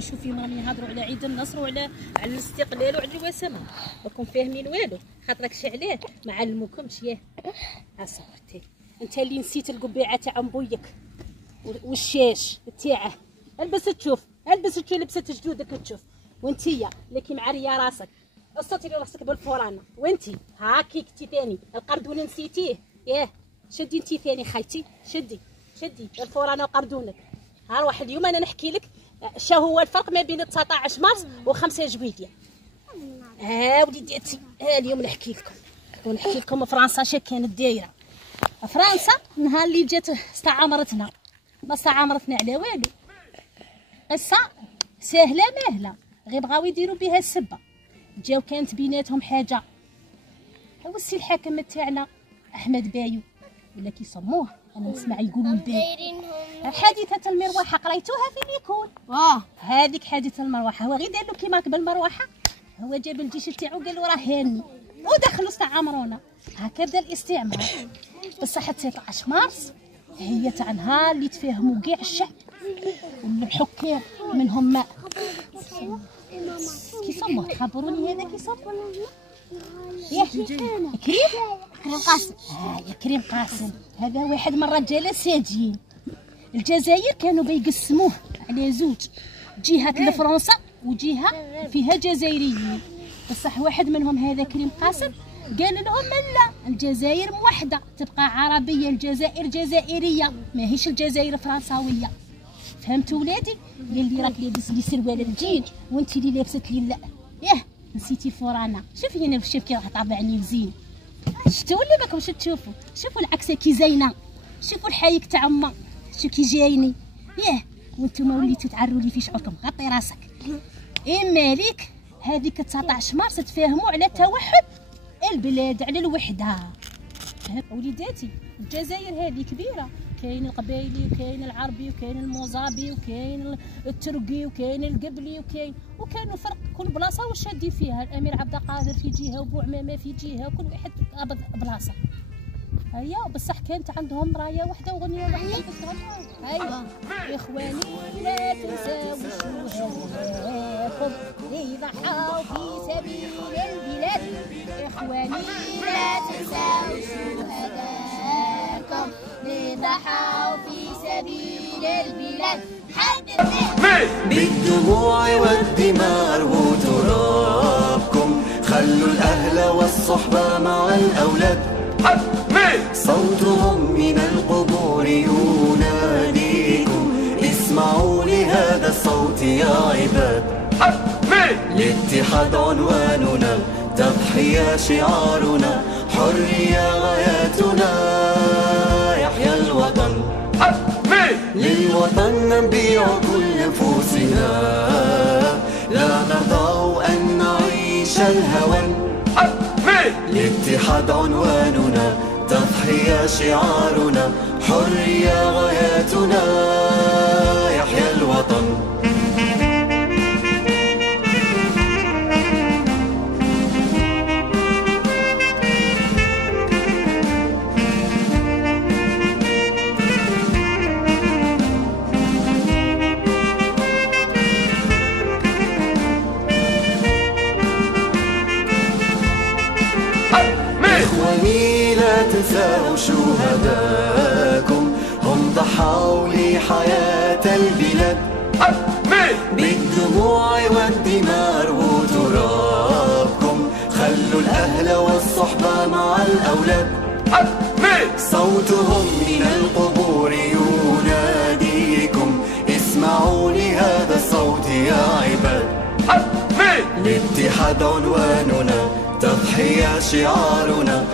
شوفي راهم يهضروا على عيد النصر وعلى الاستقلال وعلى الوسامه، راكم فاهمين والو، خاطرك عليه ما علموكمش ياه. اصبرتي انت اللي نسيت القبيعه تاع بويك والشاش تاعه. البس تشوف لبست جدودك تشوف، وانتيا لكي معريه راسك قصتي راسك بالفرانه، وانتي هاكي كنتي ثاني القردون نسيتيه ياه. شدي انتي ثاني خايتي، شدي الفرانه وقردونك. ها روح اليوم انا نحكي لك شا هو الفرق ما بين 19 مارس و5 جويلية. وليداتي اليوم نحكي لكم فرنسا شا كانت دايره. فرنسا نهار اللي جات استعمرتنا ما استعمرتنا على والو، قصه سهله ماهله، غير بغاو يديروا بها السبه. جاو كانت بيناتهم حاجه، هو السي الحاكم تاعنا احمد بايو ولا كيسموه، انا نسمع يقولوا البايو. حادثه المروحه قريتوها فين يكون؟ هذيك حادثه المروحه، هو غير دار له كيما بالمروحه، هو جاب الجيش تاعو قال له راه هاني ودخلوا استعمرونا. هكذا الاستعمار. بصح 19 مارس هي تاع نهار اللي تفاهموا كاع الشعب والحكام منهم ما كيسموه، خبروني هذا كيسموه يا كريم قاسم. يا كريم قاسم هذا واحد من الرجاله الساجين. الجزائر كانوا بيقسموه على زوج، جهه لفرنسا وجهه فيها جزائريين، بصح واحد منهم هذا كريم قاسم قال لهم لا، الجزائر موحده تبقى عربيه، الجزائر جزائريه ماهيش الجزائر فرنساويه. فهمتوا ولادي؟ قال لي راك لابس لي سروال الجين وانت اللي لابست لي لا ياه نسيتي فرانا. شوفي هنا في كي راح طابعني زين، شفتوا ولا ماكمش تشوفوا؟ شوفوا العكسه كي زينه، شوفوا الحايك تاع اما شو كي جايني ياه. وانتم وليتوا تعروا لي في شعوركم، غطي راسك. مالك هذيك 19 مارس تفاهموا على توحد البلاد، على الوحده. وليداتي الجزائر هذه كبيره، كاين القبايلي وكاين العربي وكاين الموزابي وكاين التركي وكاين القبلي وكانوا فرق كل بلاصه واش شادين فيها. الامير عبد القادر في جهه وبوعمامه في جهه، كل واحد قابض بلاصه. ايوا بصح كانت عندهم رايه واحده وغنيه واحده. ايوا اخواني لا تنساو شهداءكم اللي ضحاو في سبيل البلاد. اخواني لا تنساو شهداءكم اللي ضحاو في سبيل البلاد. بالدموع والدماء وترابكم، خلوا الاهل والصحبه مع الاولاد. صوتهم من القبور يناديكم، اسمعوا لهذا الصوت يا عباد. الاتحاد عنواننا، تضحية شعارنا، حرية غاياتنا، يحيى الوطن. للوطن نبيع كل نفوسنا، لا نرضى أن نعيش الهوان. الاتحاد عنواننا، تضحية شعارنا، حرية غاياتنا، يحيى الوطن. إخواني لا تنسوا شهداءكم، هم ضحوا لحياة البلاد. بالدموع والدماء وترابكم، خلوا الأهل والصحبة مع الأولاد. صوتهم من القبور يناديكم، اسمعوا لهذا الصوت يا عباد. الاتحاد عنواننا، تضحية شعارنا،